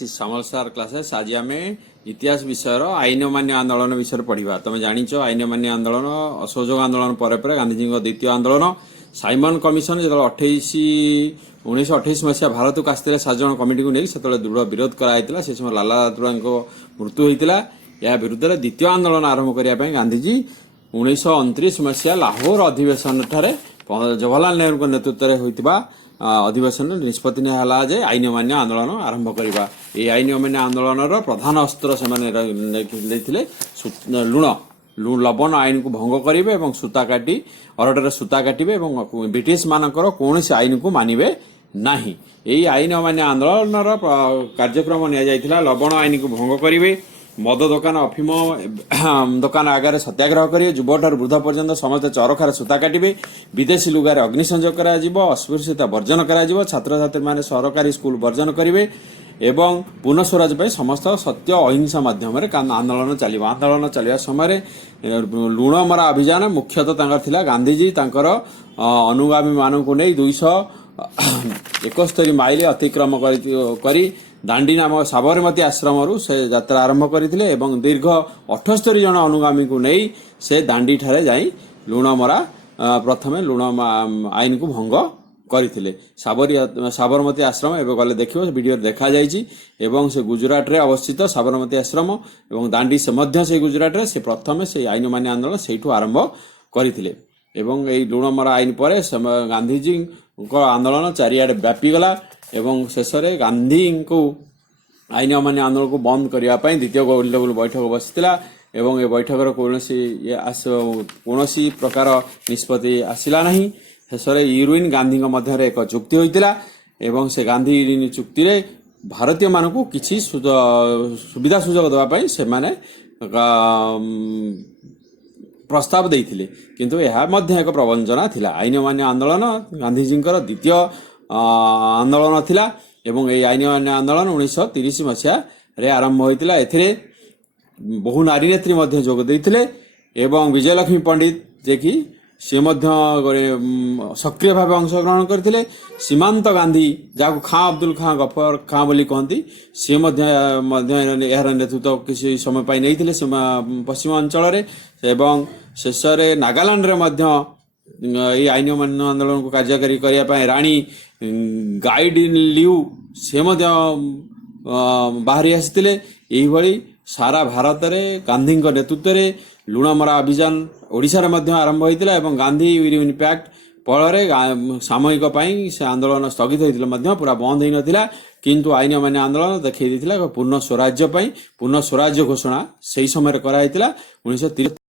समल सार क्लासेस आज आम इतिहास विषय आईन मान्य आंदोलन विषय पढ़ा। तुम जाच आईन मान्य आंदोलन असहयोग आंदोलन पर गांधीजी द्वितीय आंदोलन साइमन कमिशन जो 1928 मसीहा भारत को आसते 7 जन कमिटी को नहीं से दृढ़ विरोध कराई से समय लाला लाजपत मृत्यु होता यह विरुद्ध में द्वितीय आंदोलन आरंभ करने गांधीजी 1929 मसीहा लाहौर अधिवेशन ठारे जवाहरलाल नेहरू नेतृत्व में होता अधिवेशन निष्पत्ति निहला जे आईन मान्य आंदोलन आरंभ करवा। ये आईन मान्य आंदोलन प्रधान अस्त्र से लुण लवण आईन को भंग करेंगे और सूता काटी अरटर सूता काटे और ब्रिटिश मानकर कौन आईन को मानवे नहीं। यही आईन मान्य आंदोलन कार्यक्रम निया लवण आईन को भंग करेंगे, मद दुकान अफिम दुकान आगे सत्याग्रह करेंगे, युव ठार वृद्ध पर्यंत समस्त चरखार सूता काटे, विदेशी लुगार अग्निसंयोग कर अस्पृश्यता वर्जन कर छात्र छात्री मैंने सरकारी स्कूल वर्जन करेंगे एवं पुनः स्वराज समस्त सत्य अहिंसा माध्यम आंदोलन चलो। आंदोलन चलवा समय लुणमरा अभियान मुख्यतः थिला गांधीजी अनुगामी मानू नहीं 271 माइल अतिक्रम करी दांडी नामक साबरमती आश्रम से यात्रा आरंभ करते एवं दीर्घ 78 जन अनुगामी को नहीं से दांडी ठारे जाई लुणमरा प्रथम लुण आईन को भंग करते। साबरमती आश्रम एवं गले देखिए वीडियो देखा जाइए एवं से गुजरात रे अवस्थित साबरमती आश्रम एवं दांडी से मध्य से गुजरात रे से प्रथम से आईन मान्य आंदोलन से आरंभ करते एवं यही लुणमरा आईन पर गांधीजी आंदोलन चारिआडे व्यापीगला एवं शेष में गांधी को आईन मान्य आंदोलन को बंद करने द्वितीय गोल टेबुल बैठक बसला एवं ये बैठकर कौन प्रकार निष्पत्ति आसला नहीं। शेष में यूरोइन गांधी मध्य एक चुक्ति होता एवं से गांधी यूरोइन चुक्ति रे भारतीय मान को किसी सुविधा सुजोग देवाई से माने प्रस्ताव देते किंतु यह मध्य एक प्रवंचना थिला। आईन मान्य आंदोलन गांधीजी द्वितीय आंदोलन थिला एवं ये आईन मान्य आंदोलन 1930 मसीह आरंभ होता। एथिरे बहु नारी नेत्री मध्य जोग देते एवं विजयलक्ष्मी पंडित जे कि सी सक्रिय भाव अंशग्रहण करते। सीमांत गांधी जहाँ खां अब्दुल खां गफर खां बोली कहती सी यार नेतृत्व किसी समय पाई नहीं पश्चिम अंचल एवं शेष में नागालैंड ये आईन मान्य आंदोलन को कार्यकारी करने राणी गाइड लिउ से बाहरी आसते। यही सारा भारत में गांधी नेतृत्व में लुणमरा अभियान ओडिशा रे मध्य आरंभ होता एवं गांधी यूरोइन पैक्ट फल सामयिक से आंदोलन स्थगित होता पूरा बंद हो नाला किंतु आईन मान्य आंदोलन देखा पूर्ण स्वराज्य घोषणा से ही समय कराई 1973